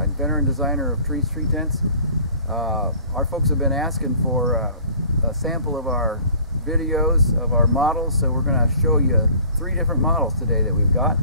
inventor and designer of Treez tree tents. Our folks have been asking for a sample of our videos of our models, so we're going to show you 3 different models today that we've got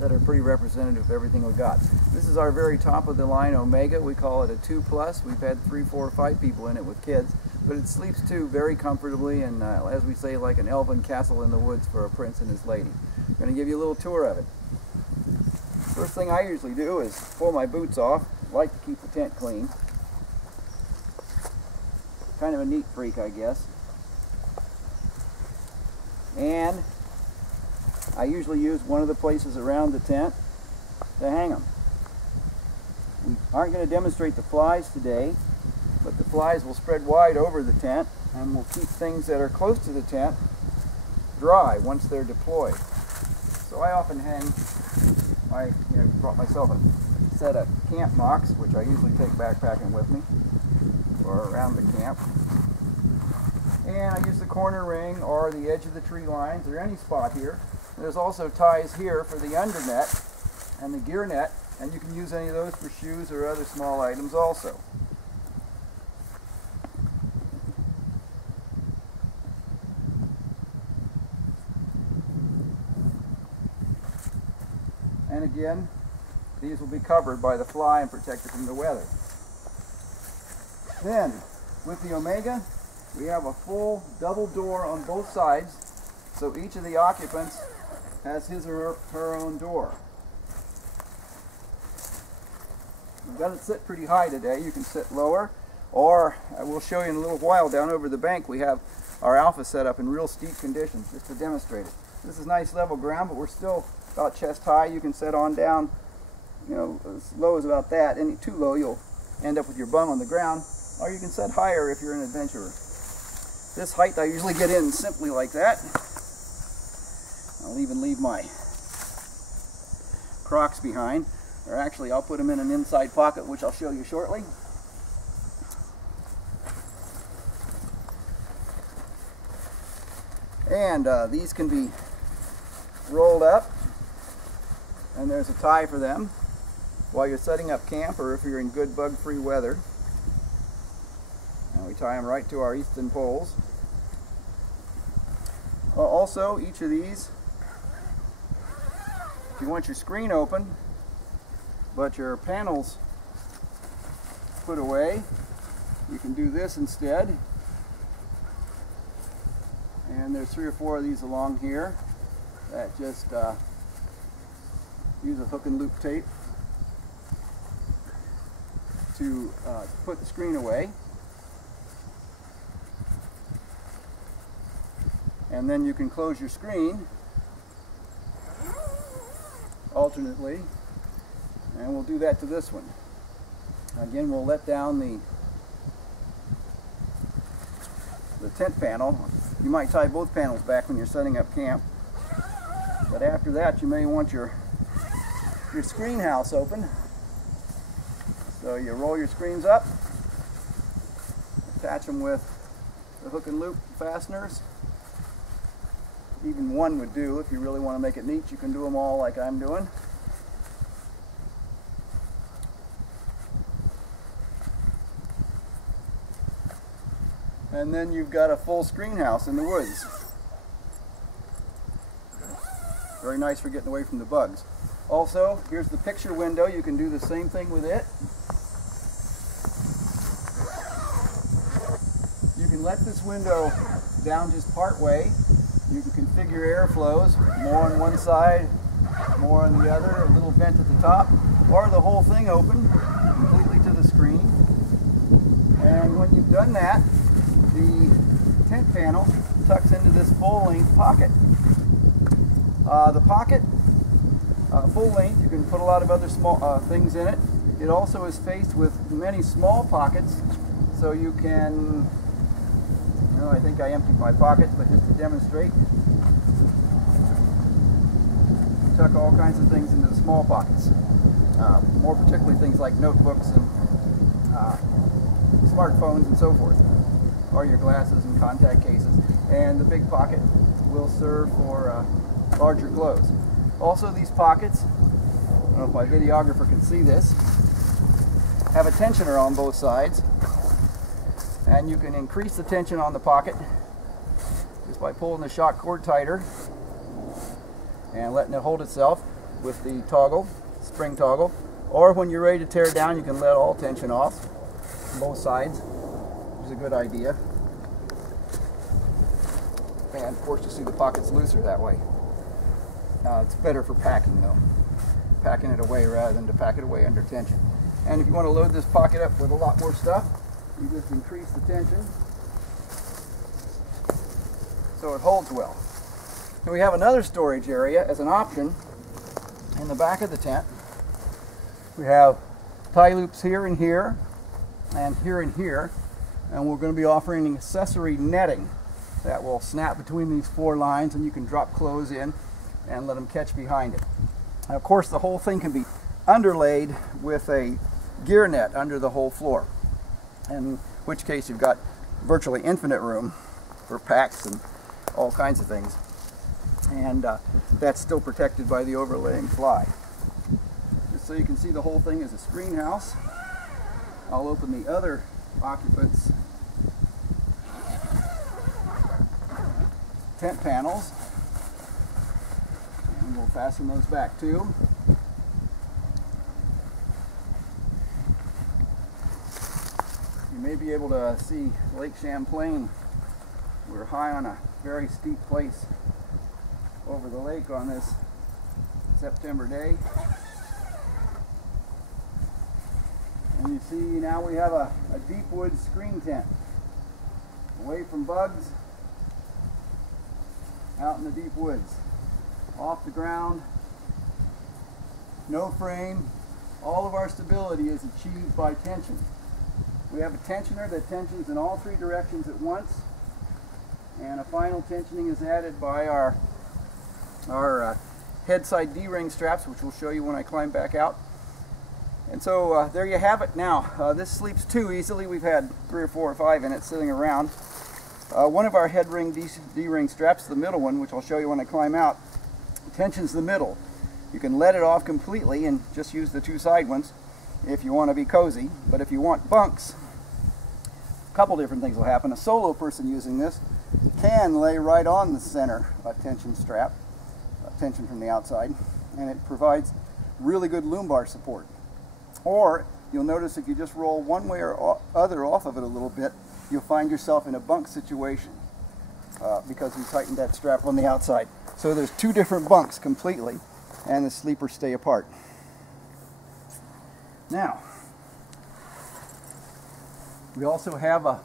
that are pretty representative of everything we've got. This is our very top of the line Omega. We call it a 2+. We've had 3, 4, 5 people in it with kids, but it sleeps 2 very comfortably, and as we say, like an elven castle in the woods for a prince and his lady. I'm going to give you a little tour of it. First thing I usually do is pull my boots off. I like to keep the tent clean. Kind of a neat freak, I guess. And I usually use one of the places around the tent to hang them. We aren't going to demonstrate the flies today, but the flies will spread wide over the tent and will keep things that are close to the tent dry once they're deployed. So I often hang brought myself a set of camp mocks, which I usually take backpacking with me or around the camp. And I use the corner ring or the edge of the tree lines or any spot here. There's also ties here for the undernet and the gear net, and you can use any of those for shoes or other small items also. And again, these will be covered by the fly and protected from the weather. Then, with the Omega, we have a full double door on both sides, so each of the occupants has his or her own door. We've got it sit pretty high today. You can sit lower, or I will show you in a little while down over the bank we have our Aelph set up in real steep conditions just to demonstrate it. This is nice level ground, but we're still about chest high. You can set on down, as low as about that. Any too low, you'll end up with your bum on the ground, or you can set higher if you're an adventurer. This height I usually get in simply like that. I'll even leave my Crocs behind, or actually I'll put them in an inside pocket, which I'll show you shortly. And these can be rolled up, and there's a tie for them while you're setting up camp or if you're in good bug-free weather. And we tie them right to our easton poles. Also, each of these, if you want your screen open but your panels put away, you can do this instead. And there's 3 or 4 of these along here that just use a hook and loop tape to put the screen away. And then you can close your screen alternately, and we'll do that to this one. Again, we'll let down the tent panel. You might tie both panels back when you're setting up camp, but after that you may want your screen house open. So you roll your screens up, attach them with the hook and loop fasteners. Even one would do. If you really want to make it neat, you can do them all like I'm doing. And then you've got a full screen house in the woods. Very nice for getting away from the bugs. Also, here's the picture window. You can do the same thing with it. You can let this window down just part way. You can configure airflows, more on one side, more on the other, a little vent at the top, or the whole thing open completely to the screen. And when you've done that, the tent panel tucks into this full-length pocket. The pocket, full length, you can put a lot of other small things in it. It also is faced with many small pockets, so you can, I think I emptied my pockets, but just to demonstrate, tuck all kinds of things into the small pockets. More particularly things like notebooks and smartphones and so forth, or your glasses and contact cases. And the big pocket will serve for larger clothes. Also, these pockets, I don't know if my videographer can see this, have a tensioner on both sides, and you can increase the tension on the pocket just by pulling the shock cord tighter and letting it hold itself with the toggle, spring toggle. Or when you're ready to tear it down, you can let all tension off on both sides, which is a good idea. And of course, you see the pocket's looser that way. It's better for packing though, packing it away rather than to pack it away under tension. And if you want to load this pocket up with a lot more stuff, you just increase the tension so it holds well. And we have another storage area as an option in the back of the tent. We have tie loops here and here, and here and here, and we're going to be offering accessory netting that will snap between these 4 lines, and you can drop clothes in and let them catch behind it. And of course, the whole thing can be underlaid with a gear net under the whole floor, in which case you've got virtually infinite room for packs and all kinds of things. And that's still protected by the overlaying fly. Just so you can see the whole thing is a screen house, I'll open the other occupants' tent panels, and we'll fasten those back too. You may be able to see Lake Champlain. We're high on a very steep place over the lake on this September day. And you see now we have a deep wood screen tent. Away from bugs, out in the deep woods. Off the ground, no frame. All of our stability is achieved by tension. We have a tensioner that tensions in all 3 directions at once, and a final tensioning is added by our head side D-ring straps, which we'll show you when I climb back out. And so there you have it. Now this sleeps 2 easily. We've had 3 or 4 or 5 in it sitting around. One of our head ring D-ring straps, the middle one, which I'll show you when I climb out, tensions the middle. You can let it off completely and just use the 2 side ones if you want to be cozy. But if you want bunks, a couple different things will happen. A solo person using this can lay right on the center tension strap, tension from the outside, and it provides really good lumbar support. Or you'll notice if you just roll one way or other off of it a little bit, you'll find yourself in a bunk situation because we tightened that strap on the outside. So there's 2 different bunks completely, and the sleepers stay apart. Now, we also have a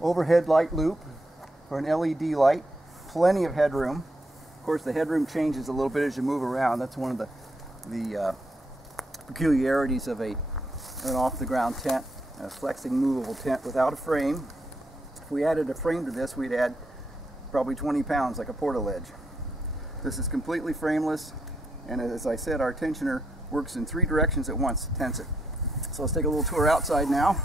overhead light loop for an LED light, plenty of headroom. Of course, the headroom changes a little bit as you move around. That's one of the peculiarities of an off-the-ground tent, a flexing, movable tent without a frame. If we added a frame to this, we'd add probably 20 pounds like a portaledge. This is completely frameless, and as I said, our tensioner works in 3 directions at once to tense it. So let's take a little tour outside now.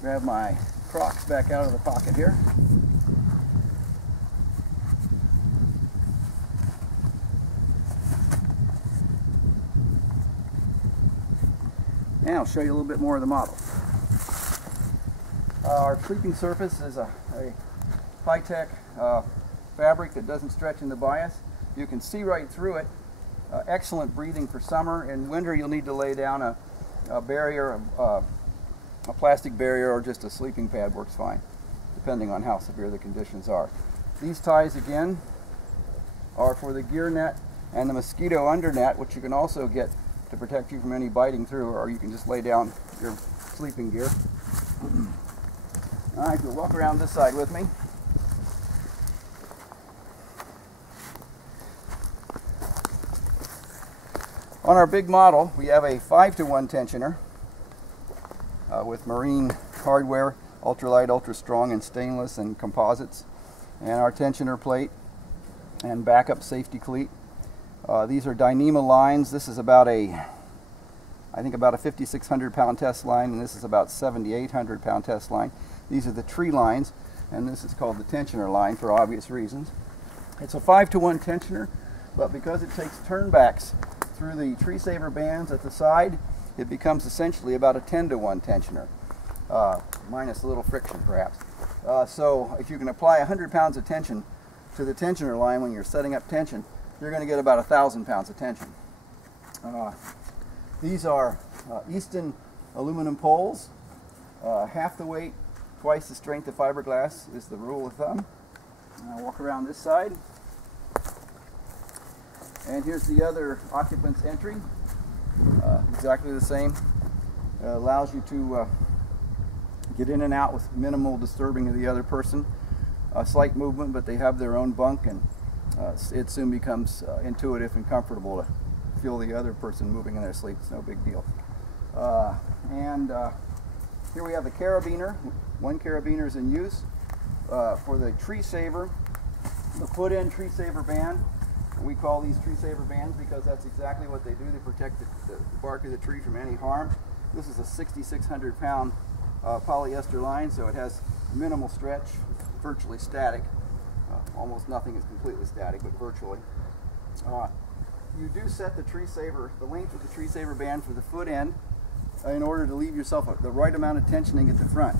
Grab my Crocs back out of the pocket here. And I'll show you a little bit more of the model. Our sleeping surface is a high-tech fabric that doesn't stretch in the bias. You can see right through it. Excellent breathing for summer. In winter, you'll need to lay down a barrier, a plastic barrier, or just a sleeping pad works fine, depending on how severe the conditions are. These ties, again, are for the gear net and the mosquito under net, which you can also get to protect you from any biting through, or you can just lay down your sleeping gear. All right, you'll walk around this side with me. On our big model, we have a 5-to-1 tensioner with marine hardware, ultralight, ultra strong, and stainless and composites, and our tensioner plate and backup safety cleat. These are Dyneema lines. This is about I think about a 5,600 pound test line, and this is about 7,800 pound test line. These are the tree lines, and this is called the tensioner line for obvious reasons. It's a 5-to-1 tensioner, but because it takes turnbacks through the tree saver bands at the side, it becomes essentially about a 10-to-1 tensioner, minus a little friction perhaps. So if you can apply 100 pounds of tension to the tensioner line when you're setting up tension, you're going to get about 1,000 pounds of tension. These are Easton aluminum poles. Half the weight, twice the strength of fiberglass is the rule of thumb. And I'll walk around this side. And here's the other occupant's entry. Exactly the same. Allows you to get in and out with minimal disturbing of the other person. A slight movement, but they have their own bunk, and it soon becomes intuitive and comfortable to feel the other person moving in their sleep. It's no big deal. Here we have the carabiner. One carabiner is in use. For the tree saver, the foot-end tree saver band. We call these tree saver bands because that's exactly what they do. They protect the bark of the tree from any harm. This is a 6,600 pound polyester line, so it has minimal stretch, virtually static. Almost nothing is completely static, but virtually. You do set the tree saver, the length of the tree saver band for the foot end in order to leave yourself the right amount of tensioning at the front.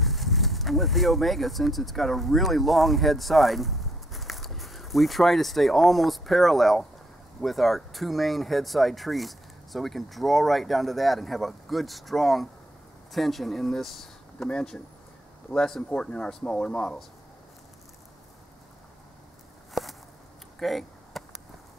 And with the Omega, since it's got a really long head side, we try to stay almost parallel with our two main head side trees, so we can draw right down to that and have a good strong tension in this dimension. Less important in our smaller models. Okay.